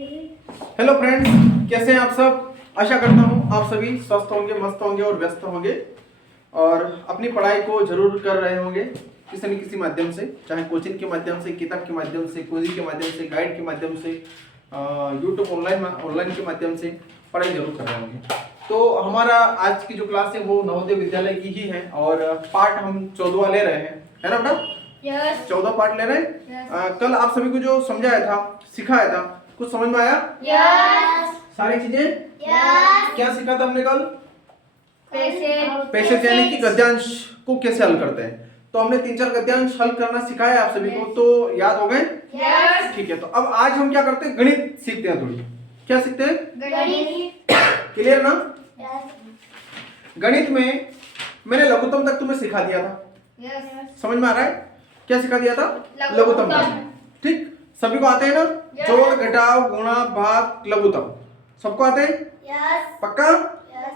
Hello friends, कैसे हैं आप सब। आशा करता हूँ आप सभी स्वस्थ होंगे, मस्त होंगे और व्यस्त होंगे और अपनी पढ़ाई को जरूर कर रहे होंगे किसी न किसी माध्यम से, चाहे कोचिंग के माध्यम से, किताब के माध्यम से, क्विज के माध्यम से, गाइड के माध्यम से, यूट्यूब ऑनलाइन के माध्यम से पढ़ाई जरूर कर रहे होंगे। तो हमारा आज की जो क्लास है वो नवोदय विद्यालय की ही है और पार्ट हम 14वां ले रहे हैं, है ना बेटा? 14 पार्ट ले रहे हैं। कल आप सभी को जो समझाया था, सिखाया था, कुछ समझ में आया? सारी चीजें क्या सीखा था हमने कल? पैसेज यानी कि गद्यांश को कैसे हल करते हैं। तो हमने 3-4 गद्यांश हल करना सिखाया आप सभी को, तो याद हो गए? ठीक है, तो अब आज हम क्या करते हैं, गणित सीखते हैं। थोड़ी क्या सीखते हैं? गणित। क्लियर ना? गणित में मैंने लघुत्तम तक तुम्हें सिखा दिया था। समझ में आ रहा है? क्या सिखा दिया था? लघुत्तम तक। ठीक, सभी को आते हैं ना? जोड़, घटाव, गुणा, भाग, लघुत्तम सबको आते हैं? पक्का?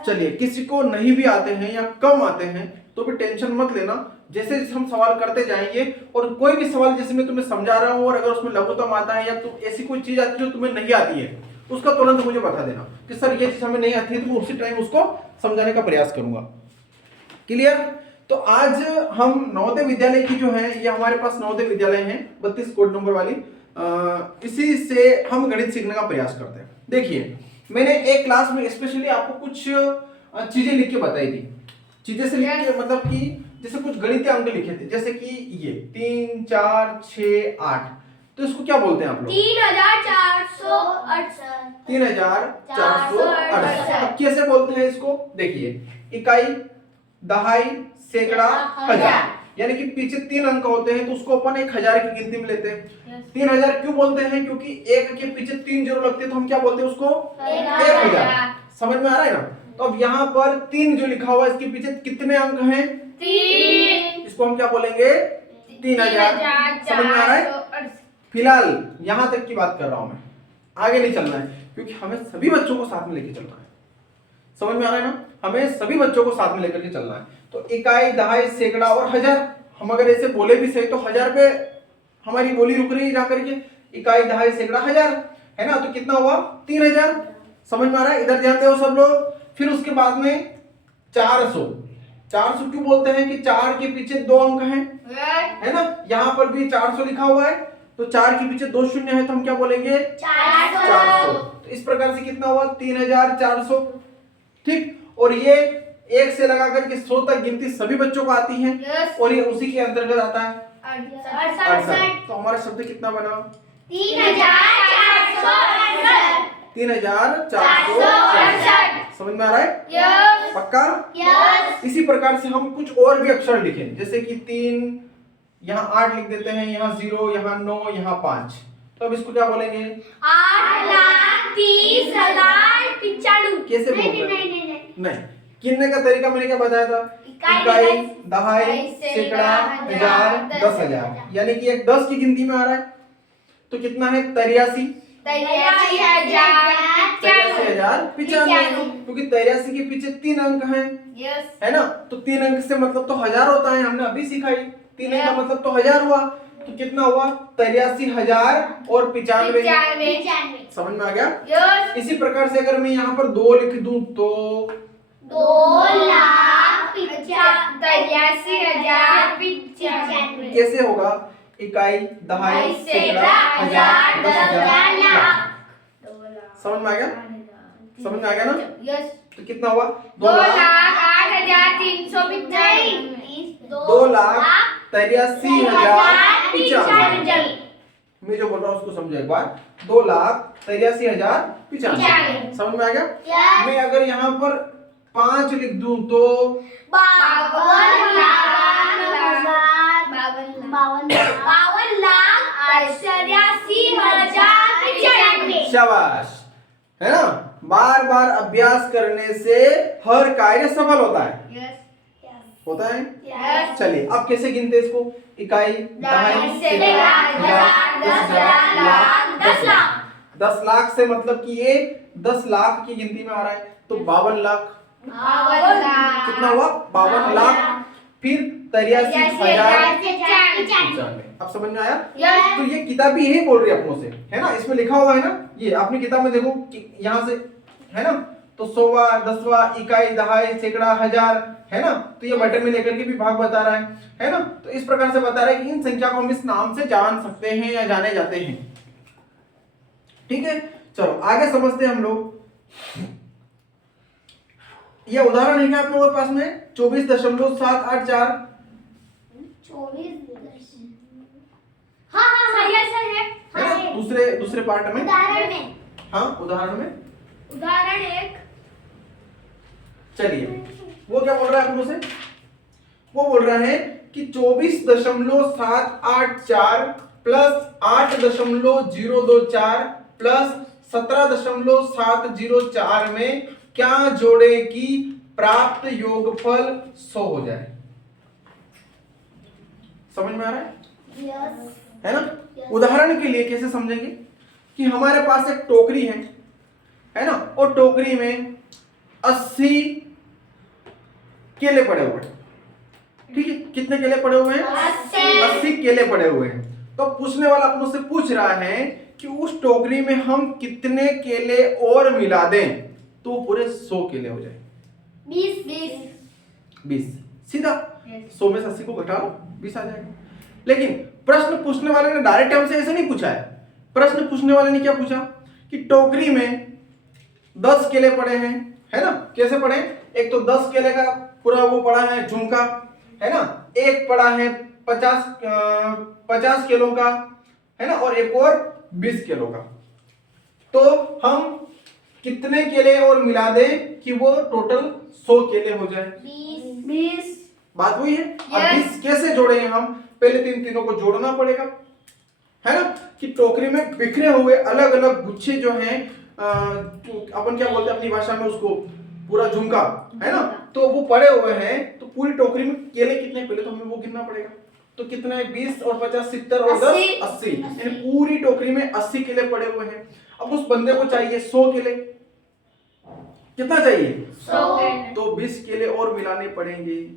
चलिए, किसी को नहीं भी आते हैं या कम आते हैं तो भी टेंशन मत लेना। जैसे जैसे हम सवाल करते जाएंगे और कोई भी सवाल जैसे मैं तुम्हें समझा रहा हूं और अगर उसमें लघुत्तम आता है या तो ऐसी कोई चीज आती है जो तुम्हें नहीं आती है, उसका तुरंत मुझे बता देना कि सर ये चीज हमें नहीं आती है, तो मैं उसी टाइम उसको समझाने का प्रयास करूंगा। क्लियर? तो आज हम नवोदय विद्यालय की जो है, ये हमारे पास नवोदय विद्यालय है 32 कोड नंबर वाली, इसी से हम गणित सीखने का प्रयास करते हैं। देखिए, मैंने एक क्लास में स्पेशली आपको कुछ चीजें लिख के बताई थी। चीजें से लिख के मतलब कि जैसे कुछ गणितीय अंक लिखे थे, जैसे कि ये 3, 4, 6, 8, तो इसको क्या बोलते हैं आप लोग? 3468। 3468। अब कैसे बोलते हैं इसको? देखिए, इकाई, दहाई, सैकड़ा, हजार, यानी कि पीछे 3 अंक होते हैं तो उसको अपन 1000 की गिनती में लेते हैं। 3000 क्यों बोलते हैं? क्योंकि एक के पीछे 3 जीरो लगते हैं तो हम क्या बोलते हैं उसको? 1000। समझ में आ रहा है ना? तो अब यहाँ पर 3 जो लिखा हुआ है, इसके पीछे कितने अंक हैं? 3। इसको हम क्या बोलेंगे? 3000। समझ में आ रहा है? फिलहाल यहाँ तक की बात कर रहा हूं मैं, आगे नहीं चलना है क्योंकि हमें सभी बच्चों को साथ में लेके चलना है। समझ में आ रहा है ना? हमें सभी बच्चों को साथ में लेकर के चलना है। तो इकाई, दहाई, सैकड़ा और हजार, हम अगर ऐसे बोले भी सही तो 1000 पे हमारी बोली रुक रही है जाकर के। इकाई, दहाई, सैकड़ा, हजार, है ना? तो कितना हुआ? 3000। समझ में आ रहा है? इधर ध्यान दो सब लोग। फिर उसके बाद में 400 क्यों बोलते हैं? कि 4 के पीछे 2 अंक हैं, है ना? यहाँ पर भी 400 लिखा हुआ है, तो 4 के पीछे 2 शून्य है तो हम क्या बोलेंगे? 400। तो इस प्रकार से कितना हुआ? 3400। ठीक, और ये 1 से लगा करके 100 तक गिनती सभी बच्चों को आती है और ये उसी के अंतर्गत आता है 68। तो हमारा शब्द कितना बना? 3468। समझ में आ रहा है? पक्का? इसी प्रकार से हम कुछ और भी अक्षर लिखें, जैसे कि 3, यहाँ 8 लिख देते हैं, यहाँ 0, यहाँ 9, यहाँ 5, तो अब इसको क्या बोलेंगे? 8,30,95। कैसे बोलते हैं? नहीं, गिनने का तरीका मैंने क्या बताया था? इकाई, दहाई, सैकड़ा, हजार, 10,000, यानी कि एक 10 की गिनती में आ रहा है तो कितना है? 83। 83,095, क्योंकि 83 के पीछे 3 अंक हैं, है ना? तो 3 अंक से मतलब तो 1000 होता है, हमने अभी सीखा ही। 3 अंक का मतलब तो 1000 हुआ, तो कितना हुआ? 83,000 और 95। समझ में आ गया? इसी प्रकार से अगर मैं यहाँ पर 2 लिख दूं तो 2,83,095 कैसे होगा? इकाई, दहाई, सैकड़ा, हजार, 10,000, लाख। समझ में आ गया? समझ में आ गया ना? तो कितना हुआ? 2,83,095। मैं जो बोल रहा हूँ उसको समझो एक बार। 2,83,095। समझ में आ गया? मैं अगर यहाँ पर 5 लिख दूं तो 52,88,095। शाबाश, है ना? बार बार अभ्यास करने से हर कार्य सफल होता है। होता है? चलिए, अब कैसे गिनते हैं इसको? इकाई, दहाई, सैकड़ा, हजार, 10,000, लाख, 10 लाख। 10 लाख से मतलब कि ये 10 लाख की गिनती में आ रहा है, तो 52 लाख। कितना हुआ? 52 लाख। फिर 83,095। अब समझ में आया? Yes. तो ये किताब भी यही बोल रही है अपनों से, है ना? इसमें लिखा हुआ है ना, ये अपनी किताब में देखो कि यहाँ से, है ना? तो 100वां, 10वां, इकाई, दहाई, सैकड़ा, हजार, है ना? तो ये बटन में लेकर के भी भाग बता रहा है ना? तो इस प्रकार से बता रहा है कि इन संख्या को हम इस नाम से जान सकते हैं या जाने जाते हैं। ठीक है, चलो आगे समझते हैं हम लोग। ये उदाहरण है क्या आप लोगों के पास में? 24.784। 24 हाँ हाँ हाँ ये सर है। हाँ है ना? दूसरे पार्ट में, उदाहरण में, हाँ उदाहरण में, उदाहरण एक। चलिए वो क्या बोल रहा है अपनों से? वो बोल रहा है कि 24.784 प्लस 8.024 प्लस 17.704 में क्या जोड़े कि प्राप्त योगफल 100 हो जाए। समझ में आ रहा है? यस है ना? उदाहरण के लिए कैसे समझेंगे कि हमारे पास एक टोकरी है ना? और टोकरी में 80 केले पड़े हुए हैं। ठीक है, कितने केले पड़े हुए हैं? 80 केले पड़े हुए हैं। तो पूछने वाला अपनों से पूछ रहा है कि उस टोकरी में हम कितने केले और मिला दें तो पूरे 100 केले हो जाए। 20 सीधा 100 में से 80 को घटा लो, 20 आ जाएगा। लेकिन प्रश्न पूछने वाले ने डायरेक्ट हमसे ऐसे नहीं पूछा है। प्रश्न पूछने वाले ने क्या पूछा कि टोकरी में 10 केले पड़े हैं, है ना? कैसे पड़े? एक तो 10 केले का पूरा वो पड़ा है झुमका, है ना? एक पड़ा है 50 किलो का, है ना? और एक और 20 किलो का। तो हम कितने केले और मिला दें कि वो टोटल 100 केले हो जाए? 20 बात हुई है। अब 20 कैसे जोड़ेंगे हम? पहले तीनों को जोड़ना पड़ेगा, है ना? कि टोकरी में बिखरे हुए अलग अलग गुच्छे जो हैं, अपन क्या बोलते हैं अपनी भाषा में उसको, पूरा झुमका, है ना? तो वो पड़े हुए हैं। तो पूरी टोकरी में केले कितने, पहले तो हमें वो गिनना पड़ेगा। तो कितना है? 20 और 50 70 और 10 80। यानी पूरी टोकरी में 80 केले पड़े हुए हैं। अब उस बंदे को चाहिए 100 केले। कितना चाहिए? 100। तो 20 केले और मिलाने पड़ेंगे।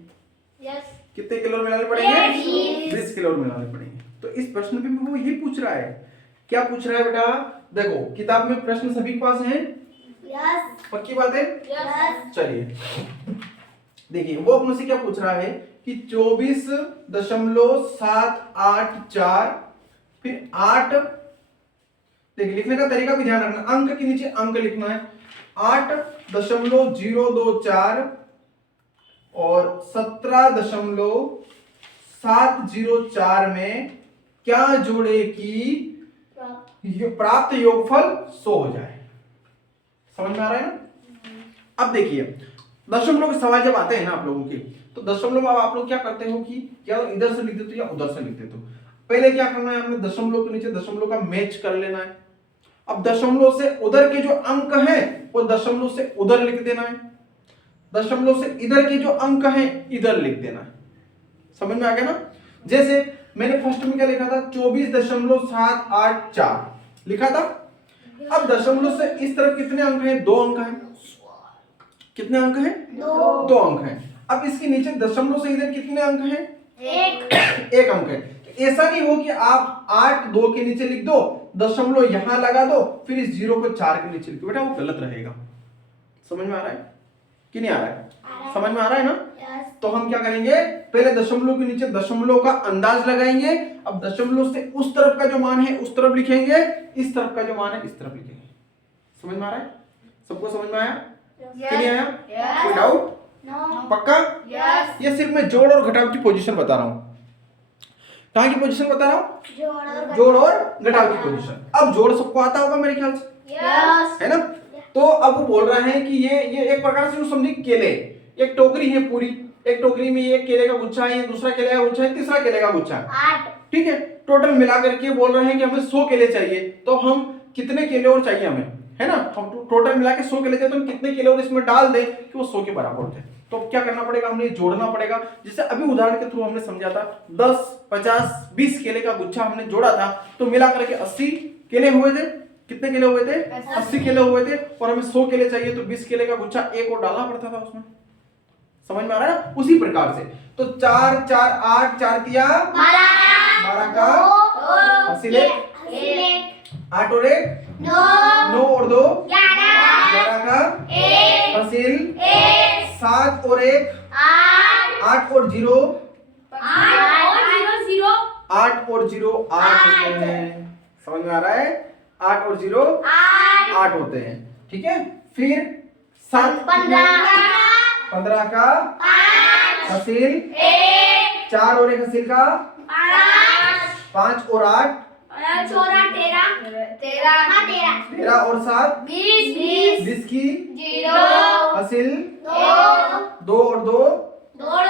यस कितने किलो मिलाने पड़ेंगे? 20। 20 किलो मिलाने पड़ेंगे। तो इस प्रश्न में वो यही पूछ रहा है। क्या पूछ रहा है बेटा? देखो किताब में प्रश्न सभी के पास हैं, यस पक्की बात है? यस चलिए देखिए वो अपने से क्या पूछ रहा है कि 24.784 फिर 8, देखिए लिखने का तरीका भी ध्यान रखना, अंक के नीचे अंक लिखना है। 8.024 और 17.704 में क्या जोड़े कि प्राप्त योगफल 100 हो जाए। समझ में आ रहा है ना? अब देखिए दशमलव के सवाल जब आते हैं ना आप लोगों के, तो दशमलव अब आप लोग क्या करते हो कि या इधर से लिख देते हो या उधर से लिख देते हो। पहले क्या करना है, हमने दशमलव के नीचे दशमलव का मैच कर लेना है। अब दशमलव से उधर के जो अंक हैं वो दशमलव से उधर लिख देना है, दशमलव से इधर के जो अंक हैं इधर लिख देना है। समझ में आ गया ना? जैसे मैंने फर्स्ट में क्या लिखा था? 24.784 लिखा था। अब दशमलव से इस तरफ कितने अंक हैं? 2 अंक हैं। कितने अंक हैं? 2 अंक हैं। अब इसके नीचे दशमलव से इधर कितने अंक हैं? 1 अंक है। तो ऐसा नहीं हो कि आप 8 2 के नीचे लिख दो, दशमलव यहां लगा दो, फिर इस 0 को 4 के नीचे लिखो, बेटा वो गलत रहेगा। समझ में आ रहा है कि नहीं आ रहा है? समझ में आ रहा है ना? तो हम क्या करेंगे, पहले दशमलव के नीचे दशमलव का अंदाज लगाएंगे। अब दशमलव से उस तरफ का जो मान है उस तरफ लिखेंगे, इस तरफ का जो मान है इस तरफ लिखेंगे। समझ में आ रहा है? सबको समझ में आया कि नहीं आया? कोई डाउट? पक्का? ये सिर्फ मैं जोड़ और घटाव की पोजीशन बता रहा हूं। कहां की पोजीशन बता रहा हूं? जोड़ और घटाव की पोजीशन। अब जोड़ सबको आता होगा मेरे ख्याल से, है ना? तो अब वो बोल रहा है कि ये एक प्रकार से समझिए केले, एक टोकरी है पूरी, एक टोकरी में ये केले का गुच्छा है, ये दूसरा केले का गुच्छा है, तीसरा केले का गुच्छा है, 8। ठीक है? टोटल मिला करके बोल रहे हैं कि हमें 100 केले चाहिए। तो हम कितने केले और चाहिए हमें, है ना? हम टोटल मिला के 100 केले चाहिए, तो हम कितने केले और इसमें डाल दें कि वो 100 के बराबर होते हैं। तो क्या करना पड़ेगा? हमने जोड़ना पड़ेगा। जैसे अभी उदाहरण के थ्रू हमने समझा था, 10 50 20 केले का गुच्छा हमने जोड़ा था, तो मिला करके 80 केले हुए थे। कितने केले हुए थे? 80 केले हुए थे। और हमें 100 केले चाहिए, तो 20 केले का गुच्छा एक और डालना पड़ता था उसमें। समझ में आ रहा है ना? उसी प्रकार से तो 4 4 8 4 तिया 12 का हासिल 1, 8 और 1 9 और 2 11 का हासिल 7 और 1 8 और 0 8 और 0 8 होते हैं। समझ में आ रहा है? 8 और 0 8 होते हैं। ठीक है, फिर 7 15 का हासिल 4 और 1 हासिल का 5 और 8 13 और 7 20 की हासिल 2 और 2 4 और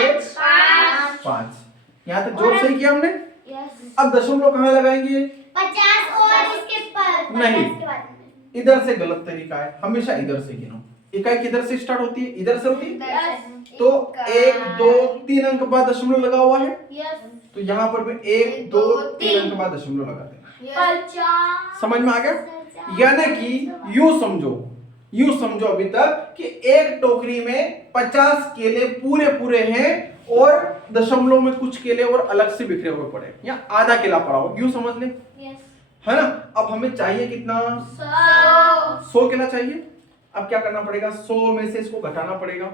1 5। यहाँ तक जोड़ सही किया हमने। अब दशमलव कहाँ लगाएंगे? 50 और इसके बाद नहीं। 50 के बाद इधर से गलत तरीका है, हमेशा इधर से गिनो। इकाई किधर से स्टार्ट होती है? इधर से होती है। तो 1 2 3 अंक बाद दशमलव लगा हुआ है, तो यहाँ पर भी 1 2 3 अंक बाद दशमलव लगा देना। समझ में आ गया? यानी कि यूं समझो अभी तक कि एक टोकरी में 50 केले पूरे हैं और दशमलव में कुछ केले और अलग से बिखरे हुए पड़े, या आधा केला पड़ा हो, यूं समझ ले, है ना। अब हमें चाहिए कितना? 100 केला चाहिए। अब क्या करना पड़ेगा? 100 में से इसको घटाना पड़ेगा,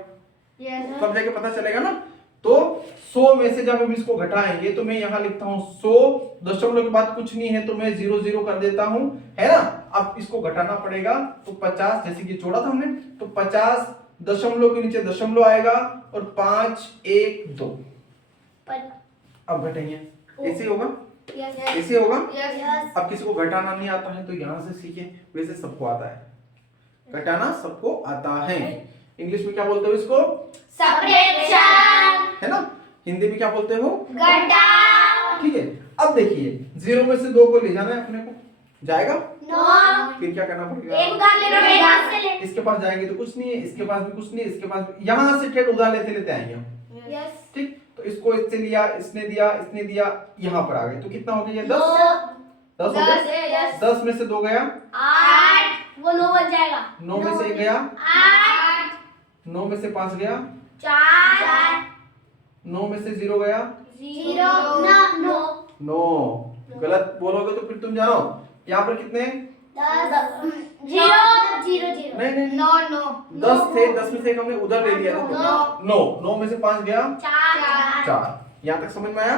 तब जाके पता चलेगा ना। तो 100 में से जब हम इसको घटाएंगे तो मैं यहाँ लिखता हूँ 100, दशमलव के बाद कुछ नहीं है तो मैं 0 0 कर देता हूँ, है ना। अब इसको घटाना पड़ेगा तो 50, जैसे कि जोड़ा था हमने, तो 50 दशमलव के नीचे दशमलव आएगा और 5 1 2। अब घटेंगे, ऐसे होगा, ऐसे होगा। अब किसी को घटाना नहीं आता है तो यहाँ से सीखे, वैसे सबको आता है, घटाना सबको आता है। इंग्लिश में क्या बोलते हो इसको? सब्ट्रैक्शन, है ना। हिंदी में क्या बोलते हो? घटाव। ठीक है। अब देखिए 0 में से 2 को ले जाना है अपने को, जाएगा? फिर क्या करना पड़ेगा? एक उधार लेना पड़ेगा। इसके पास जाएंगे तो कुछ नहीं है, इसके पास भी कुछ नहीं है, इसके पास भी, यहाँ से ट्रेड उधार लेते लेते आएंगे हम। ठीक, तो इसको इससे लिया, इसने दिया, इसने दिया, यहाँ पर आ गए तो कितना हो गया? 10 हो गया। 10 में से 2 गया 8, वो 9 बन जाएगा। 9 में से 1 गया 8, 9 में से 5 गया 4, 9 में से 0 गया 0 9। गलत बोलोगे तो फिर तुम जानो यहाँ पर कितने? 10 0 नहीं 9 10 थे, 10 में से एक हमने उधर ले लिया था, 9 में से 5 गया 4। यहाँ तक समझ में आया?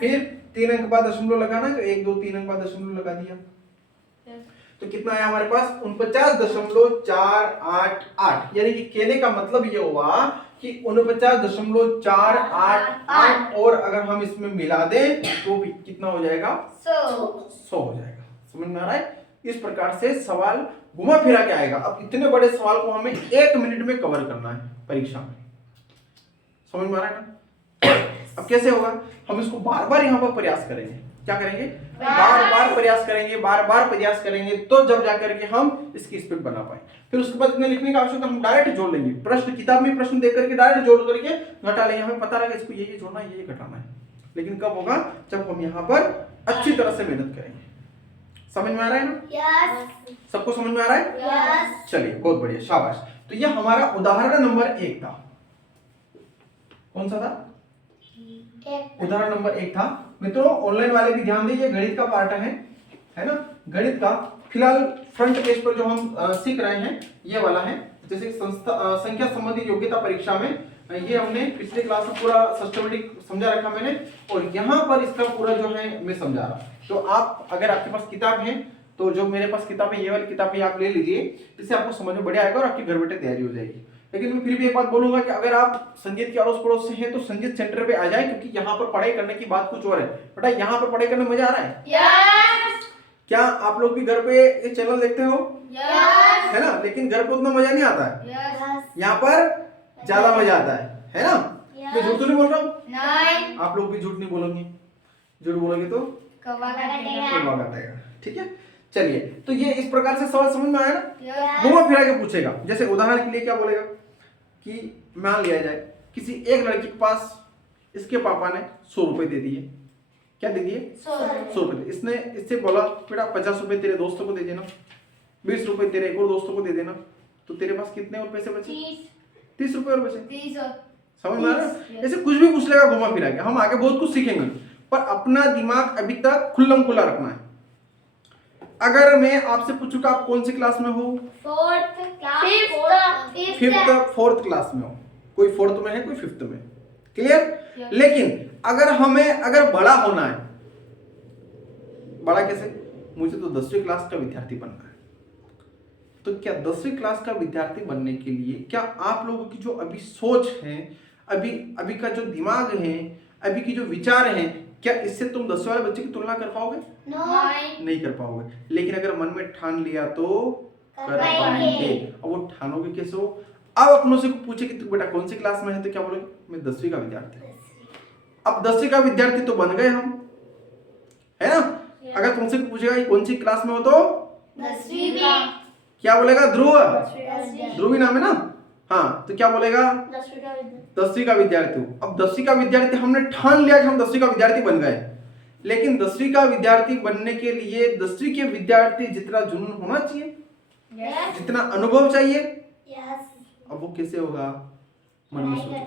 फिर 3 अंक बाद दशमलव लगाना, तो 1 2 3 अंक बाद दशमलव लगा दिया, तो कितना आया हमारे पास? 49.488। यानी कि कहने का मतलब ये हुआ कि 49.488, और अगर हम इसमें मिला दें तो भी कितना हो जाएगा? 100 हो जाएगा। समझ में आ रहा है? इस प्रकार से सवाल घुमा फिरा के आएगा। अब इतने बड़े सवाल को हमें 1 मिनट में कवर करना है परीक्षा में। समझ में आ रहा है ना? अब कैसे होगा? हम इसको बार बार यहाँ पर प्रयास करेंगे। क्या करेंगे? बार बार प्रयास करेंगे, बार बार प्रयास करेंगे, तो जब जाकर के हम इसकी स्पीड बना पाए। फिर उसके बाद इतने लिखने का आवश्यकता, हम डायरेक्ट जोड़ लेंगे। प्रश्न किताब में प्रश्न देकर के डायरेक्ट जोड़ करके घटा लेंगे। हमें पता रहेगा इसको ये जोड़ना है, ये घटाना है। लेकिन कब होगा? जब हम यहाँ पर अच्छी तरह से मेहनत करेंगे। समझ में आ रहा है ना? सबको समझ में आ रहा है? चलिए, बहुत बढ़िया, शाबाश। तो ये हमारा उदाहरण नंबर 1 था। कौन सा था? उदाहरण नंबर 1 था। मित्रों, ऑनलाइन वाले भी ध्यान दीजिए, गणित का पार्ट है ना। गणित का फिलहाल फ्रंट पेज पर जो हम सीख रहे हैं ये वाला है। जैसे संख्या संबंधी योग्यता परीक्षा में ये हमने पिछले क्लास में पूरा सिस्टमेटिक समझा रखा मैंने, और यहाँ पर इसका पूरा जो है मैं समझा रहा। तो आप, अगर आपके पास किताब है तो जो मेरे पास किताब है, ये वाली किताब है, आप ले लीजिए। इससे आपको समझ में बढ़िया आएगा और आपकी घर बैठे तैयारी हो जाएगी। लेकिन मैं फिर भी एक बात बोलूंगा कि अगर आप संगीत के अड़ोस पड़ोस से हैं तो संगीत सेंटर पे आ जाए, क्योंकि यहाँ पर पढ़ाई करने की बात कुछ और है। बेटा, यहाँ पर पढ़ाई करने में मजा आ रहा है? क्या आप लोग भी घर पे ये चैनल देखते हो? है ना। लेकिन घर पे उतना मजा नहीं आता है, यहाँ पर ज्यादा मजा आता है ना। मैं झूठ तो नहीं बोल रहा हूँ? आप लोग भी झूठ नहीं बोलोगे, झूठ बोलोगे तो कौवा काटेगा। ठीक है, चलिए। तो ये इस प्रकार से सवाल समझ में आया ना? घुमा फिरा के पूछेगा। जैसे उदाहरण के लिए क्या बोलेगा कि मान लिया जाए किसी एक लड़की के पास इसके पापा ने 100 रुपए दे दिए। क्या दे दिए? 100 रुपए। इसने इससे बोला, बेटा 50 रुपए तेरे दोस्तों को दे देना, 20 रुपए तेरे एक और दोस्तों को दे देना। तो तेरे पास कितने और पैसे बचे? 30 रुपए और बचे। समझ में आ रहा है? ऐसे कुछ भी पूछ लेगा घुमा फिरा के, हम आगे बहुत कुछ सीखेंगे, पर अपना दिमाग अभी तक खुल्लम खुला रखना है। अगर मैं आपसे पूछूं कि आप कौन सी क्लास में हो? फोर्थ क्लास में हो। कोई फोर्थ में है, कोई फिफ्थ में। क्लियर? लेकिन अगर बड़ा होना है, बड़ा कैसे? मुझे तो 10वीं क्लास का विद्यार्थी बनना है। तो क्या 10वीं क्लास का विद्यार्थी बनने के लिए क्या आप लोगों की जो अभी सोच है, अभी का जो दिमाग है, अभी की जो विचार है, क्या इससे तुम 10वीं वाले बच्चे की तुलना कर पाओगे? नहीं कर पाओगे। लेकिन अगर मन में ठान लिया तो कर पाएंगे। और वो ठानोगे कैसे हो? अब अपनों से पूछे कि तू बेटा कौन सी क्लास में है, तो क्या बोलोगे? मैं 10वीं का विद्यार्थी हूं। अब 10वीं का विद्यार्थी तो बन गए हम, है ना? अगर तुमसे पूछेगा कौन सी क्लास में हो, तो 10वीं में। क्या बोलेगा? ध्रुव। ध्रुवी नाम है ना? हाँ, तो क्या बोलेगा? 10वीं का विद्यार्थी हूं। अब 10वीं का विद्यार्थी हमने ठान लिया कि हम 10वीं का विद्यार्थी बन गए, लेकिन 10वीं का विद्यार्थी बनने के लिए 10वीं के विद्यार्थी जितना जुनून होना चाहिए, जितना अनुभव चाहिए, अब वो कैसे होगा? मन में सोचो,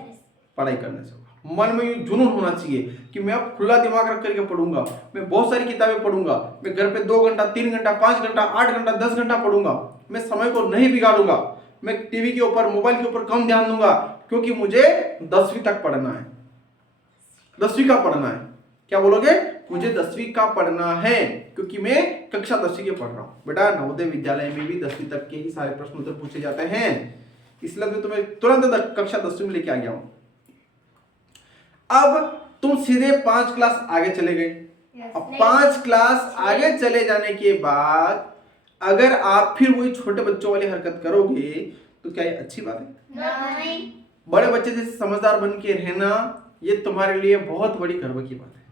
पढ़ाई करने से होगा। मन में जुनून होना चाहिए कि मैं अब खुला दिमाग रख करके पढ़ूंगा, मैं बहुत सारी किताबें पढ़ूंगा, मैं घर पे 2 घंटा 3 घंटा 5 घंटा 8 घंटा 10 घंटा पढ़ूंगा, मैं समय को नहीं बिगाड़ूंगा, मैं टीवी के ऊपर मोबाइल के ऊपर कम ध्यान दूंगा, क्योंकि मुझे 10वीं तक पढ़ना है। 10वीं का पढ़ना है। क्या बोलोगे? मुझे 10वीं का पढ़ना है, क्योंकि मैं कक्षा 10वीं के पढ़ रहा हूँ। बेटा नवोदय विद्यालय में भी 10वीं तक के ही सारे प्रश्न उत्तर पूछे जाते हैं, इसलिए मैं तुम्हें तुरंत कक्षा 10वीं में लेके आ गया हूँ। अब तुम सीधे 5 क्लास आगे चले गए। अब 5 क्लास आगे चले जाने के बाद अगर आप फिर वही छोटे बच्चों वाली हरकत करोगे तो क्या ये अच्छी बात है? नहीं। बड़े बच्चे जैसे समझदार बन के रहना ये तुम्हारे लिए बहुत बड़ी गर्व की बात है।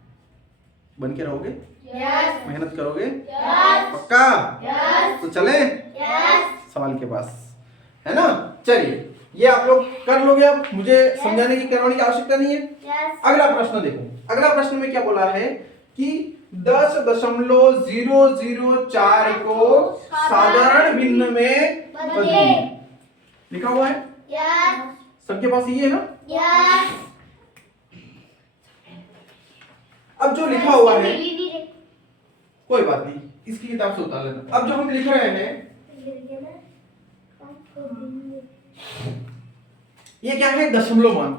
बन के रहोगे? यस। मेहनत करोगे? यस। पक्का? यस। तो चले? यस। सवाल के पास, है ना? चलिए, ये आप लोग कर लोगे। अब मुझे समझाने की करवाने की आवश्यकता नहीं है। अगला प्रश्न देखो। अगला प्रश्न में क्या बोला है कि 10.004 को साधारण भिन्न में बदलिए। लिखा हुआ है? यस। सबके पास ये है ना? यस। अब जो लिखा हुआ है कोई बात नहीं, इसकी किताब से उतार लेना। अब जो हम लिख रहे हैं ये क्या है? दशमलव मान,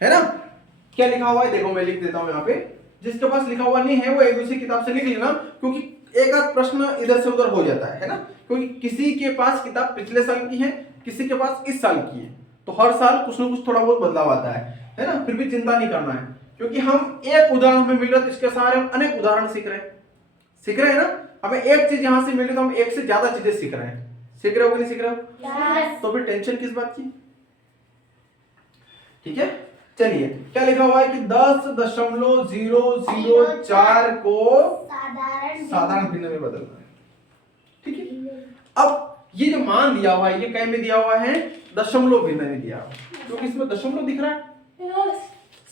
है ना? क्या लिखा हुआ है देखो, मैं लिख देता हूं यहाँ पे। जिसके पास लिखा हुआ नहीं है वो एक दूसरी किताब से लिख लेना, क्योंकि एक आध प्रश्न इधर से उधर हो जाता है ना? क्योंकि किसी के पास किताब पिछले साल की है, किसी के पास इस साल की है, तो हर साल कुछ ना कुछ थोड़ा बहुत बदलाव आता है ना? फिर भी चिंता नहीं करना है, क्योंकि हम एक उदाहरण हमें मिल रहा है तो इसके सहारे हम अनेक उदाहरण सीख रहे हैं ना? हमें एक चीज यहां से मिली तो हम एक से ज्यादा चीजें सीख रहे हैं। सीख रहे हो कि नहीं सीख रहे हो? तो फिर टेंशन किस बात की? ठीक है, चलिए क्या लिखा हुआ है कि 10.004 को साधारण भिन्न में बदलना है। ठीक है, अब ये जो मान दिया हुआ है ये क्या में दिया हुआ है? दशमलव भिन्न में दिया हुआ है, क्योंकि इसमें दशमलव दिख रहा है।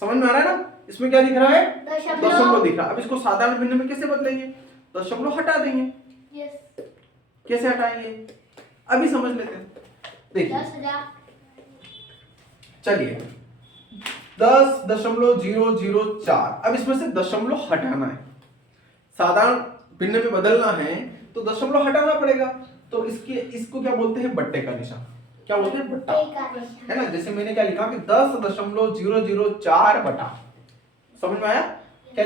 समझ में आ रहा है ना? इसमें क्या दिख रहा है? दशमलव दिख रहा है। अब इसको साधारण भिन्न में कैसे बदलेंगे? दशमलव हटा देंगे। कैसे हटाएंगे अभी समझ लेते हैं। देखिए, चलिए 10.004। अब इसमें से दशमलव हटाना है, साधारण भिन्न में बदलना है तो दशमलव हटाना पड़ेगा। तो इसको क्या बोलते हैं? बट्टे का निशान। क्या बोलते हैं? बट्टा, है ना? जैसे मैंने क्या लिखा कि 10.004 बटा। समझ में आया? क्या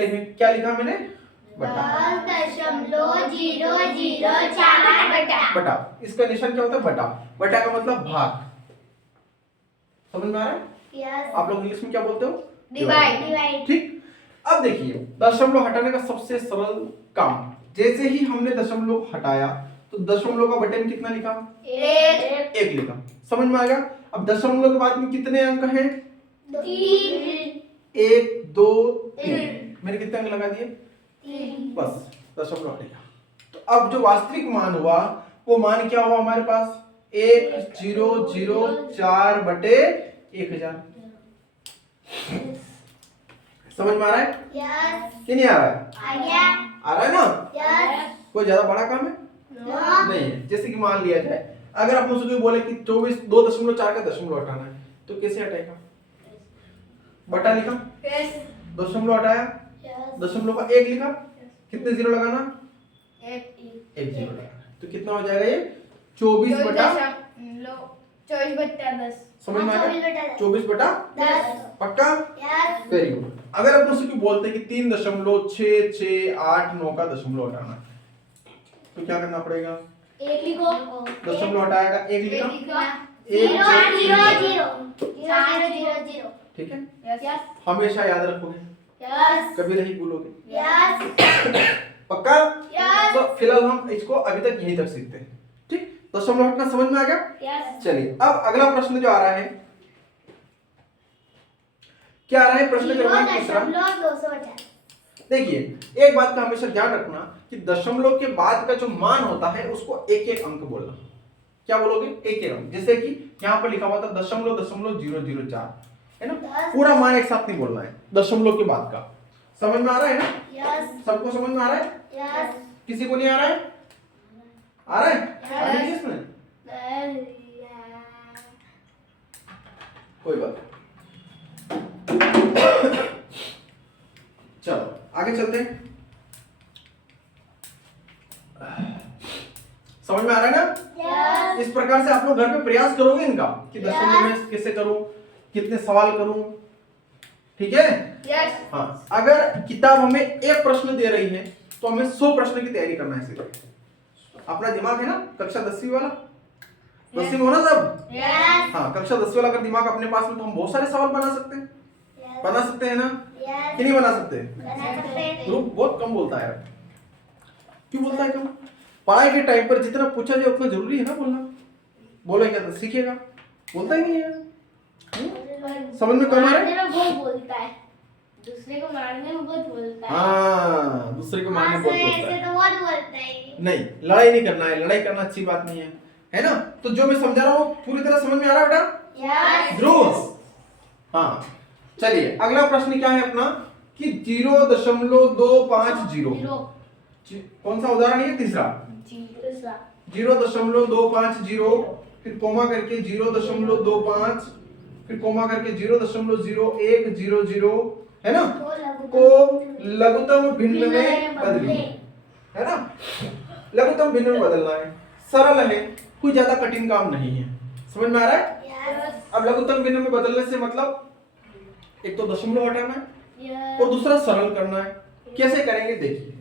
लिखा मैंने? बटा। 10.004 बटा। इसका निशान क्या होता है? बटा। बटा का मतलब भाग। समझ में आ रहा है? आप लोग इंग्लिश में क्या बोलते हो? डिवाइड। ठीक। अब देखिए, दशमलव हटाने का सबसे सरल काम, जैसे ही हमने दशमलव हटाया तो दशमलव का बटे में कितना लिखा? 1 लिखा। समझ में आएगा? अब दशमलव के बाद में कितने अंक हैं? 3। 1 2 3। मैंने कितने अंक लगा दिए? 3। बस दशमलव हटेगा। तो अब जो वास्तविक मान हुआ वो मान क्या हुआ हमारे पास? 1004 बटे 1000। समझ में आ रहा है? यस। कि नहीं आ रहा है? आ रहा है ना? यस। कोई ज्यादा बड़ा काम है? नहीं है। जैसे कि मान लिया जाए, अगर आप मुझसे कोई बोले कि 2.4 का दशमलव हटाना है तो कैसे हटाएगा? बटा लिखा, दशमलव हटाया, दशमलव का एक लिखा, कितने जीरो लगाना, एक जीरो लगाना, तो कितना हो जाएगा ये 24 बटा 10 समझ में आया, 24/10 पक्का, वेरी गुड। अगर अपन उससे बोलते हैं कि 3.6689 का दशमलव हटाना, तो क्या करना पड़ेगा, एक लिखो, दशमलव हटाएगा, एक लिखा, एक 0 ठीक है, यस हमेशा याद रखोगे, यस कभी नहीं भूलोगे, यस पक्का। यस तो फिलहाल हम इसको अभी तक यहीं तक सीखते हैं, ठीक, दशमलव हटना समझ में आ गया। यस चलिए अब अगला प्रश्न जो आ रहा है, क्या आ रहा है प्रश्न क्रमांक तीसरा। 0.250 देखिए एक बात का हमेशा ध्यान रखना कि दशमलव के बाद का जो मान होता है उसको एक एक अंक बोलना। क्या बोलोगे, एक एक अंक, जैसे कि यहाँ पर लिखा हुआ था 0.004 है ना, पूरा मान एक साथ नहीं बोलना है दशमलव के बाद का। समझ में आ रहा है ना, यस सबको समझ में आ रहा है, यस किसी को नहीं आ रहा है, आ रहा है, आ रही है इसमें, कोई बात नहीं। चलो आगे चलते हैं, समझ में आ रहा है ना। यस इस प्रकार से आप लोग घर पे प्रयास करोगे इनका कि दशमलव में कैसे करूं, कितने सवाल करूं, ठीक है। यस हाँ, अगर किताब हमें एक प्रश्न दे रही है तो हमें 100 प्रश्न की तैयारी करना है सीधे। अपना दिमाग है ना कक्षा 10वीं वाला, 10वीं में हो ना सब, यस हाँ कक्षा 10वीं वाला अगर दिमाग अपने पास में तो हम बहुत सारे सवाल बना सकते हैं, बना सकते हैं ना, यस कि नहीं बना सकते। बना सकते हैं। ग्रुप बहुत कम बोलता है, क्यों बोलता है कम, पढ़ाई के टाइम पर जितना पूछा जाए उतना जरूरी है ना बोलना, बोलेगा तो सीखेगा, बोलता ही नहीं है। समझ में कम आ रहा है, मारने में बहुत बोलता है, दूसरे को मारने में बहुत बोलता है। हाँ दूसरे को मारने बहुत बोलता ऐसे है, तो बहुत बोलता है। नहीं लड़ाई नहीं करना है, लड़ाई करना अच्छी बात नहीं है ना। तो जो मैं समझा रहा हूँ पूरी तरह समझ में आ रहा है बेटा, यस जरूर। हाँ चलिए अगला प्रश्न क्या है अपना कि 0.250, कौन सा उदाहरण है, तीसरा 0.250, फिर कोमा करके 0.25, फिर कोमा करके 0.0100 है ना, को लघुत्तम भिन्न में बदलिए, है ना, लघुत्तम भिन्न में बदलना है, सरल है, कोई ज्यादा कठिन काम नहीं है। समझ में आ रहा है। यस अब लघुत्तम भिन्न में बदलने से मतलब एक तो दशमलव हटाना है यस और दूसरा सरल करना है। कैसे करेंगे देखिए,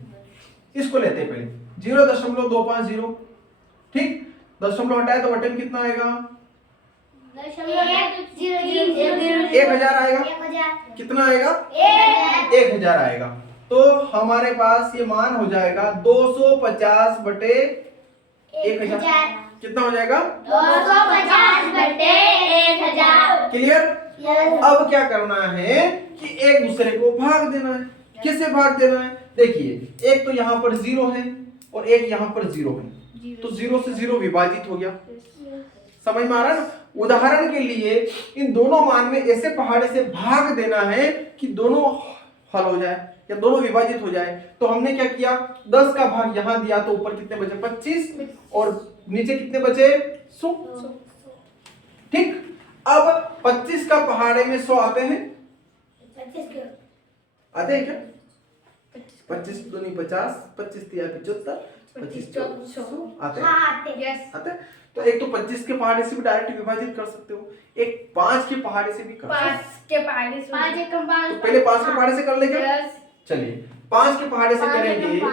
इसको लेते हैं पहले 0.250, ठीक, दशमलव हटाए तो बटन कितना आएगा, 1000 आएगा, कितना आएगा, 1000 आएगा। तो हमारे पास ये मान हो जाएगा 250 बटे 1000, कितना हो जाएगा, 250/1000। क्लियर। यस अब क्या करना है कि एक दूसरे को भाग देना है। किससे भाग देना है, देखिए एक तो यहाँ पर 0 है और एक यहाँ पर 0 है, तो 0 से 0 विभाजित हो गया। समझ में आ रहा है ना। उदाहरण के लिए इन दोनों मान में ऐसे पहाड़े से भाग देना है कि दोनों हल हो जाए या दोनों विभाजित हो जाए। तो हमने क्या किया, 10 का भाग यहाँ दिया तो ऊपर कितने बचे 25 और नीचे कितने बचे 100, ठीक। अब 25 का पहाड़े में 100 आते हैं, आते हैं क्या, 25 दूनी 50, 25 तिया 75, 25 चौक 100 आते हैं, आते हैं। तो एक तो 25 के पहाड़े से भी डायरेक्ट विभाजित कर सकते हो, एक 5 के पहाड़े से भी कर सकते हो। तो पहले 5 के पहाड़े से कर लेंगे, चलिए 5 के पहाड़े से करेंगे तो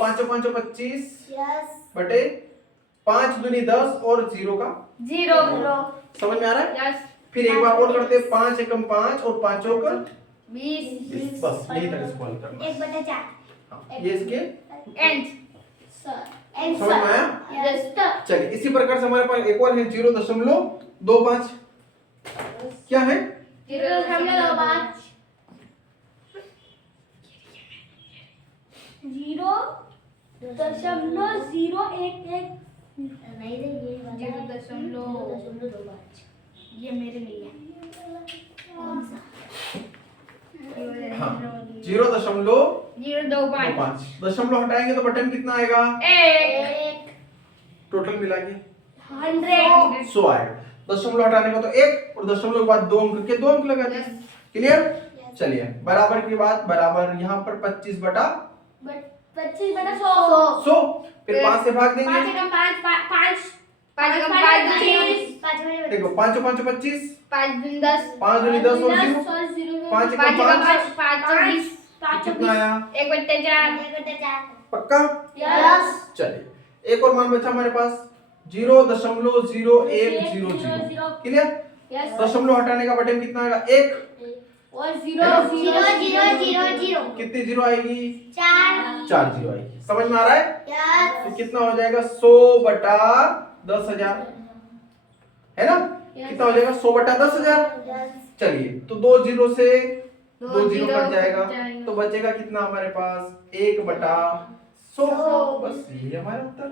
5 5 25 बटे 5 दूनी 10 और 0 का 0 समझ में आ रहा है। फिर एक बार और करते हैं, 5 एकम 5 और 5 का 20 बस यही तक इसको हल करना है। 1/4 हाँ, ये इसके एंड समझ में आया। चलिए इसी प्रकार से हमारे पास एक और है 0.25, क्या है 0.25 ये मेरे लिए है। हाँ 0.25, दशमलव हटाएंगे तो बटन कितना आएगा, टोटल मिला के 100 आएगा। दशमलव हटाने का तो 1 और दशमलव के बाद 2 अंक के 2 अंक लगा दिए। क्लियर? चलिए बराबर की बात बराबर यहाँ पर 25 बटा 100 फिर 5 से भाग देंगे। 5 देखो 5 5 25 5 दूनी 10 5 दूनी 10 और 0 5 1 5 कितना आया 1/4 पक्का? यस चलिए एक और मान बचा हमारे पास 0.0100 क्लियर? दशमलव हटाने का बटन कितना आएगा 1 और 0 कितनी जीरो आएगी 4 4 जीरो आएगी। समझ में आ रहा है? यस तो कितना हो जाएगा 100 बटा 10,000 है ना? कितना हो जाएगा 100 बटा 10,000। चलिए तो 2 जीरो से 2 जीरो कट जाएगा तो बचेगा कितना हमारे पास 1 बटा 100। बस यही हमारा उत्तर है।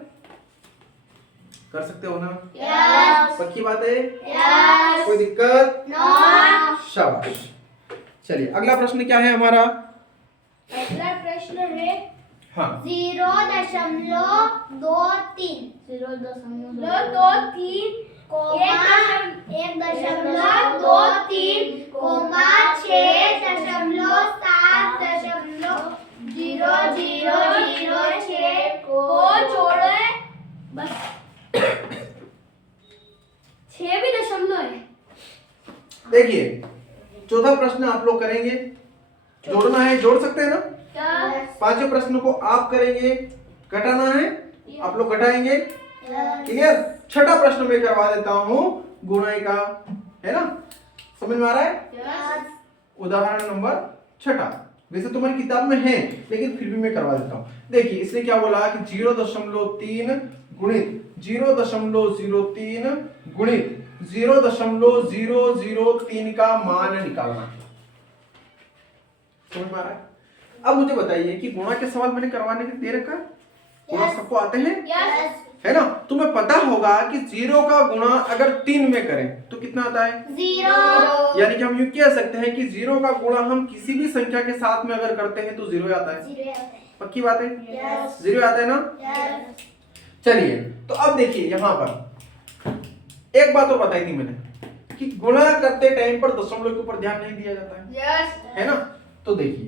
कर सकते हो ना? यस पक्की बात है? यस कोई दिक्कत? नो शाबाश। चलिए अगला प्रश्न क्या है हमारा? अगला प्रश्न है हाँ 0.23 कोमा 6.70006 को जोड़े बस 6 भी दशमलव है। देखिए चौथा प्रश्न आप लोग करेंगे, जोड़ना है जोड़ सकते हैं ना? पांचवें प्रश्न को आप करेंगे, घटाना है आप लोग घटाएंगे। क्लियर? छठा प्रश्न में करवा देता हूं गुणाई का, है ना? समझ में आ रहा है? उदाहरण नंबर छठा, वैसे तुम्हारी किताब में है लेकिन फिर भी मैं करवा देता हूं। देखिए इसने क्या बोला कि 0.3 गुणित 0.03 गुणित 0.003 का मान निकालना है। समझ में आ रहा है? अब मुझे बताइए कि गुणा के सवाल मैंने करवाने के दे रखा है, गुणा सबको आते हैं है ना? तुम्हें पता होगा कि 0 का गुणा अगर 3 में करें तो कितना आता है 0। यानी कि हम यूं कह सकते हैं कि 0 का गुणा हम किसी भी संख्या के साथ में अगर करते हैं तो 0 आता है। पक्की बात है? 0 आता है ना? चलिए तो अब देखिए यहां पर एक बात और बताई थी मैंने कि गुणा करते टाइम पर दशमलव के ऊपर ध्यान नहीं दिया जाता है ना? तो देखिए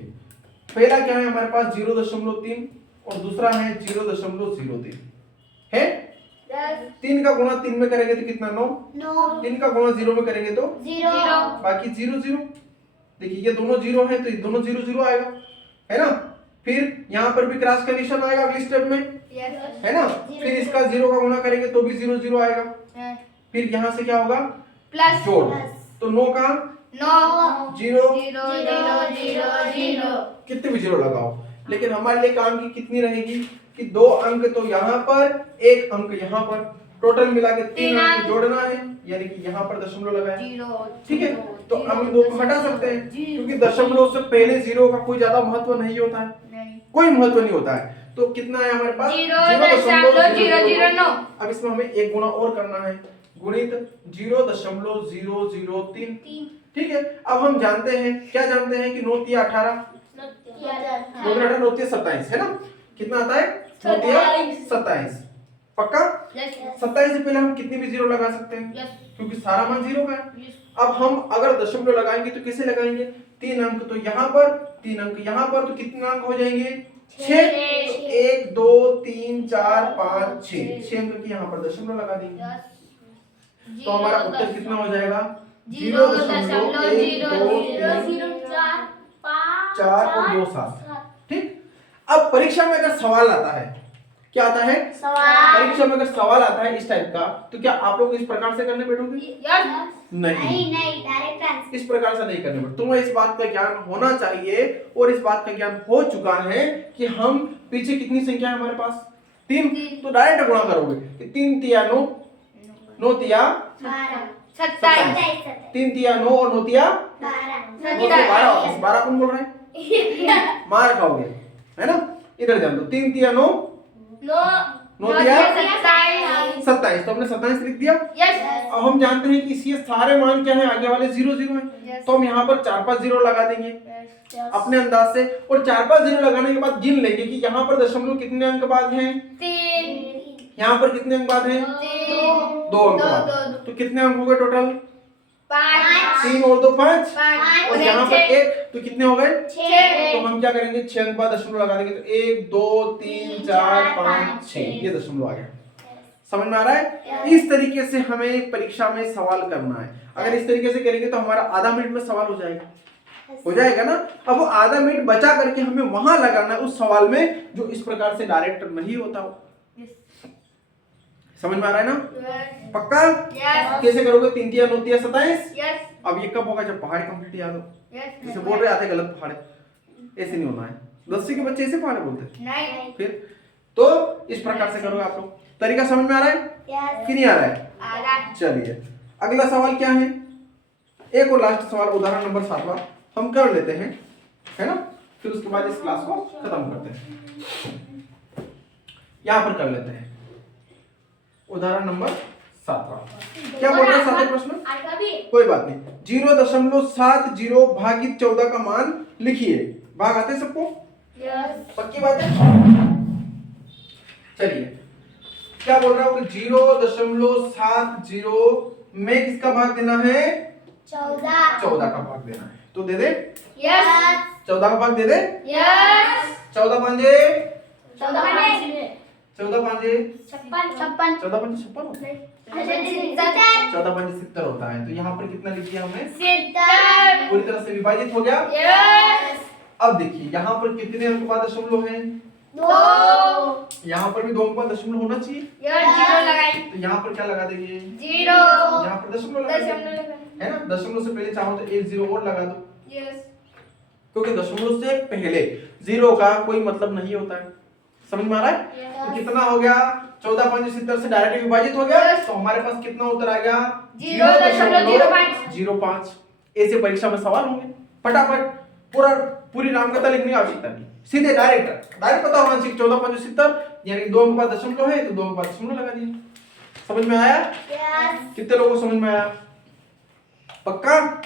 पहला क्या है हमारे पास 0.3 और दूसरा है 0.03 है। 3 का गुणा 3 में करेंगे तो कितना 9। 3 का गुणा 0 में करेंगे तो 0 बाकी 0 0। देखिए ये दोनों 0 है तो ये दोनों 0 0 आएगा है ना? फिर यहाँ पर भी क्रॉस का निशान आएगा अगली स्टेप में है ना? फिर इसका 0 का गुणा करेंगे तो भी 0 0 आएगा। फिर यहाँ से क्या होगा प्लस जोड़, तो 9 का 0 कितने भी 0 लगाओ, लेकिन हमारे लिए काम की कितनी रहेगी कि 2 अंक तो यहाँ पर 1 अंक यहाँ पर, टोटल मिला के 3 अंक जोड़ना है यानी कि यहाँ पर दशमलव लगाए। ठीक है? तो हम 2 को हटा सकते हैं क्योंकि दशमलव से पहले 0 का कोई ज्यादा महत्व नहीं होता है, कोई महत्व नहीं होता है। तो कितना है हमारे पास 0.009। अब इसमें हमें एक गुणा और करना है, गुणित 0.003। ठीक है? अब हम जानते हैं, क्या जानते हैं कि 9 तिया 18 9 27 है ना? कितना आता है 9 तिया 27। पक्का? 27 से पहले हम कितनी भी 0 लगा सकते हैं क्योंकि सारा मान 0 का है। अब हम अगर दशमलव लगाएंगे तो कैसे लगाएंगे? 3 अंक तो यहाँ पर 3 अंक यहाँ पर, तो कितने अंक हो जाएंगे 6। 1 2 3 4 5 6 अंक की यहाँ पर दशमलव लगा देंगे तो हमारा उत्तर कितना हो जाएगा 0.4 और 2 7। ठीक? अब परीक्षा में अगर सवाल आता है, क्या आता है परीक्षा में अगर सवाल आता है इस टाइप का, तो क्या आप लोग इस प्रकार से करने बैठोगे? नहीं डायरेक्ट इस प्रकार से नहीं करने बैठो। तुम्हें इस बात का ज्ञान होना चाहिए और इस बात का ज्ञान हो चुका है कि हम पीछे कितनी संख्या है हमारे पास 3, तो डायरेक्ट गुणा करोगे कि 3 तिया 9 9 तिया 27 3 तिया 9 और 9 तिया 12 12 कौन बोल रहा है? मार खाओगे है ना? इधर ध्यान दो, 3 तिया 9 9 तिया 27, तो हमने 27 लिख दिया। अब हम जानते हैं कि इसके सारे मान क्या है, आगे वाले 0 0 है, तो हम यहाँ पर 4 5 0 लगा देंगे अपने अंदाज से, और 4 5 0 लगाने के बाद गिन लेंगे कि यहाँ पर दशमलव कितने अंक बाद हैं यहाँ पर कितने अंक बाद हैं? 2 अंक बाद। तो कितने अंक हो गए टोटल? 3 और 2 5 और यहाँ पर 1, तो कितने हो गए? 6। तो हम क्या करेंगे? 6 अंक बाद दशमलव लगा देंगे, तो 1 2 3 4 5 6 ये दशमलव आ गया। समझ में आ रहा है? इस तरीके से हमें परीक्षा में सवाल करना है। अगर इस तरीके से करेंगे तो हमारा आधा मिनट में सवाल हो जाएगा ना। अब वो आधा मिनट बचा करके हमें वहां लगाना है उस सवाल में जो इस प्रकार से डायरेक्ट नहीं होता हो। समझ में आ रहा है ना? पक्का? कैसे करोगे? 3 3 9 3 27। अब ये कब होगा? जब पहाड़ कंप्लीट याद हो। जैसे बोल रहे आते गलत पहाड़, ऐसे नहीं होना है। 10वीं के बच्चे ऐसे पहाड़ बोलते हैं फिर तो इस प्रकार से करोगे आप लोग। तरीका समझ में आ रहा है कि नहीं आ रहा है? चलिए अगला सवाल क्या है? एक और लास्ट सवाल, उदाहरण नंबर 7वां हम कर लेते हैं, है ना? फिर उसके बाद इस क्लास को खत्म करते हैं। यहां पर कर लेते हैं उदाहरण नंबर 7वां। क्या बोल रहे हैं 7वें प्रश्न? कोई बात नहीं। 0.70 भागित 14 का मान लिखिए। भाग आते सबको? पक्की बात है? चलिए क्या बोल रहा हूं कि 0.70 में किसका भाग देना है? 14 का भाग देना है। तो दे दे? 14 का भाग दे दे? 14 पंजे 14 पंजे 56 14 पंजे 70 होता है। तो यहाँ पर कितना लिख दिया हमने? 70 पूरी तरह से विभाजित हो गया। अब देखिए यहाँ पर कितने अंक बाद दशमलव है? 2। यहाँ पर भी 2 अंक बाद दशमलव होना चाहिए। तो यहाँ पर क्या लगा देंगे? 0। यहाँ पर दशमलव लगा देंगे, है ना? दशमलव से पहले चाहो तो एक 0 और लगा दो, क्योंकि दशमलव से पहले 0 का कोई मतलब नहीं होता है। समझ में आ रहा है? तो कितना हो गया? 14 5 70 से डायरेक्ट विभाजित हो गया। तो हमारे पास कितना उत्तर आ गया? 0.05। ऐसे परीक्षा में सवाल होंगे। फटाफट पूरी नामकथा लिखने की आवश्यकता नहीं, सीधे डायरेक्ट पता होना चाहिए 14 5 70 यानी 2 अंक बाद दशमलव है, तो 2 अंक बाद दशमलव लगा दिया। समझ में आया? कितने लोगों को समझ में आया? पक्का?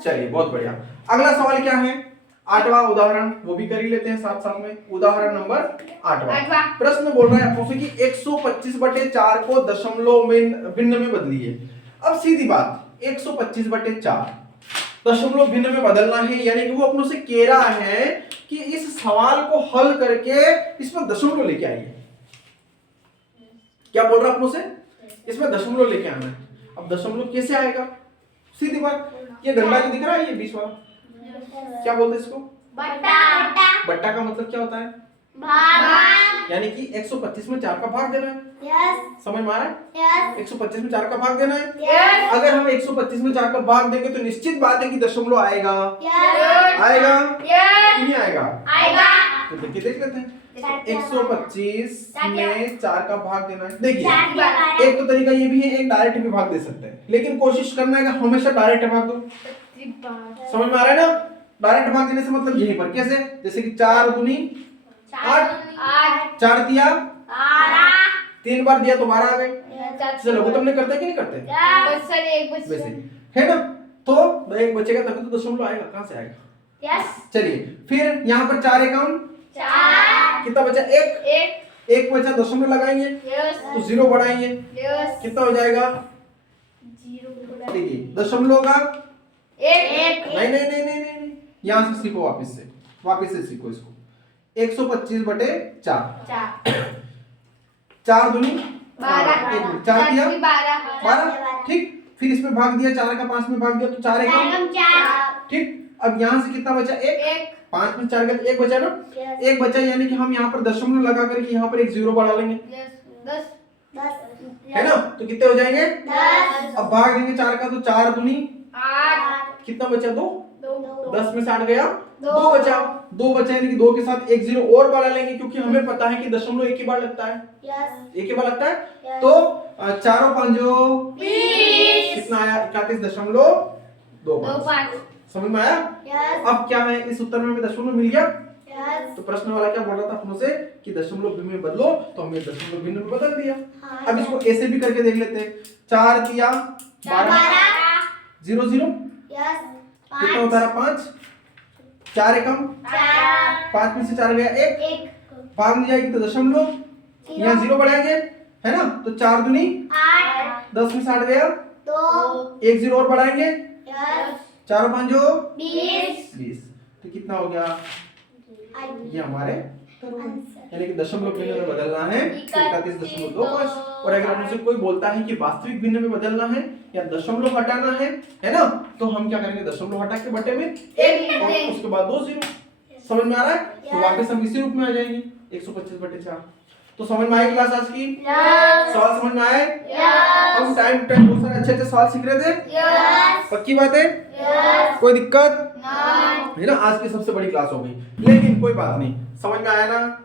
चलिए बहुत बढ़िया। अगला सवाल क्या है? 8वां उदाहरण, वो भी कर ही लेते हैं साथ में। उदाहरण नंबर 8वां प्रश्न बोल रहा है आपको कि 125/4 को दशमलव में भिन्न में बदलिए। अब सीधी बात, 125/4 दशमलव भिन्न में बदलना है, यानी कि वो अपनों से कह रहा है कि इस सवाल को हल करके इसमें दशमलव लेके आइए। क्या बोल रहा है अपनों से? इसमें दशमलव लेके आना है। अब दशमलव कैसे आएगा? सीधी बात, ये डंडा जो दिख रहा है ये बीच वाला, क्या बोलते हैं इसको? बट्टा का मतलब क्या होता है? भाग। यानी कि 125 में 4 का भाग देना है। समझ में आ रहा है? 125 में 4 का भाग देना है। अगर हम 125 में 4 का भाग देंगे तो निश्चित बात है कि दशमलव आएगा। आएगा कि नहीं आएगा? तो देखिए देख लेते हैं। 125 में 4 का भाग देना है। देखिए एक तो तरीका ये भी है, एक डायरेक्ट भी भाग दे सकते हैं, लेकिन कोशिश करना है कि हमेशा डायरेक्ट भाग दो। समझ में आ रहा है ना? डायरेक्ट भाग देने से मतलब यहीं पर कैसे? जैसे कि 4 दूनी 8, 4 दिया 3 बार दिया तो 12 आ गए। लघुत्तम में करते कि नहीं करते? वैसे है ना? तो एक बचेगा तभी तो दशमलव आएगा, कहां से आएगा? चलिए फिर यहाँ पर 4 एकम 4, कितना बचा? 1 बचा, दशमलव लगाएंगे तो 0 बढ़ाएंगे, कितना हो जाएगा? 0। देखिए दशमलव का 1 नहीं, यहाँ से सीखो, वापस से सीखो इसको। 125/4 4 दूनी 12, 4 दिया 12, ठीक। फिर इसमें भाग दिया 4 का 5 में भाग दिया तो 4 एकम 4, ठीक। अब यहाँ से कितना बचा? 1 5 में 4 का 1 बचा ना? 1 बचा, यानी कि हम यहाँ पर दशमलव लगा करके यहाँ पर एक 0 बढ़ा लेंगे, 10 है ना? तो कितने हो जाएंगे? 10। अब भाग देंगे 4 का तो 4 दूनी 8, कितना बचा? 2। 10 में से 8 गया, 2 बचा, यानी कि 2 के साथ एक 0 और बढ़ा लेंगे, क्योंकि हमें पता है कि दशमलव एक ही बार लगता है। एक ही बार लगता है। तो 4 5 20, कितना आया? 31.25। समझ में आया? अब क्या है इस उत्तर में हमें दशमलव मिल गया। तो प्रश्न वाला क्या बोल रहा था अपनों से कि दशमलव भिन्न में बदलो, तो हमने दशमलव भिन्न में बदल दिया। अब इसको ऐसे भी करके देख लेते हैं। 4 दिया 12 0 0, कितना होता है? 5, 4 एकम 5 में से 4 गया 1, भाग में जाएगी तो दशमलव, यहाँ 0 बढ़ाएंगे, है ना। तो 4 दूनी 10 में 60 गया, 1 0 और बढ़ाएंगे, 4 5 20। तो कितना हो गया, ये हमारे यानी कि दशमलव भिन्न में बदलना है 41.25। और अगर हमसे कोई बोलता है कि वास्तविक भिन्न में बदलना है या दशमलव हटाना है ना, तो हम क्या करेंगे, दशमलव हटा के बटे में 1 और उसके बाद 2 0। समझ में आ रहा है? तो वापस हम इसी रूप में आ जाएंगे 125/4। तो समझ में आई क्लास आज की? सवाल समझ में आए? हम टाइम टू टाइम बहुत सारे अच्छे अच्छे सवाल सीख रहे थे। पक्की बात है? कोई दिक्कत है ना। आज की सबसे बड़ी क्लास हो गई, लेकिन कोई बात नहीं, समझ में आया ना?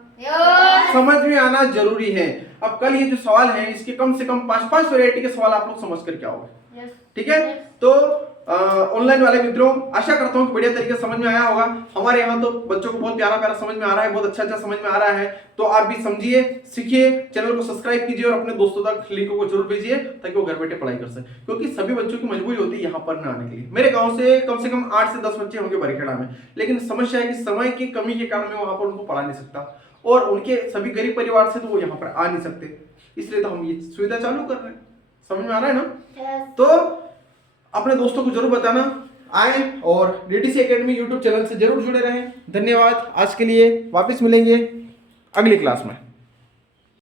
समझ में आना जरूरी है। अब कल ये जो सवाल है इसके कम से कम 5-5 वैरायटी के सवाल आप लोग समझ कर क्या होगा। ठीक है, तो ऑनलाइन वाले मित्रों आशा करता हूँ कि बढ़िया तरीके से समझ में आया होगा। हमारे यहाँ तो बच्चों को बहुत प्यारा प्यारा समझ में आ रहा है, बहुत अच्छा अच्छा समझ में आ रहा है। तो आप भी समझिए, सीखिए, चैनल को सब्सक्राइब कीजिए और अपने दोस्तों तक लिंक को जरूर भेजिए ताकि वो घर बैठे पढ़ाई कर सके, क्योंकि सभी बच्चों की मजबूरी होती है यहाँ पर न आने के लिए। मेरे गाँव से कम 8 से 10 बच्चे होंगे बरखेड़ा में, लेकिन समस्या है कि समय की कमी के कारण मैं वहां पर उनको पढ़ा नहीं सकता, और उनके सभी गरीब परिवार से तो वो यहाँ पर आ नहीं सकते, इसलिए तो हम ये सुविधा चालू कर रहे हैं। समझ में आ रहा है ना? तो अपने दोस्तों को जरूर बताना, आए और डीटीसी एकेडमी यूट्यूब चैनल से जरूर जुड़े रहें। धन्यवाद आज के लिए, वापस मिलेंगे अगली क्लास में।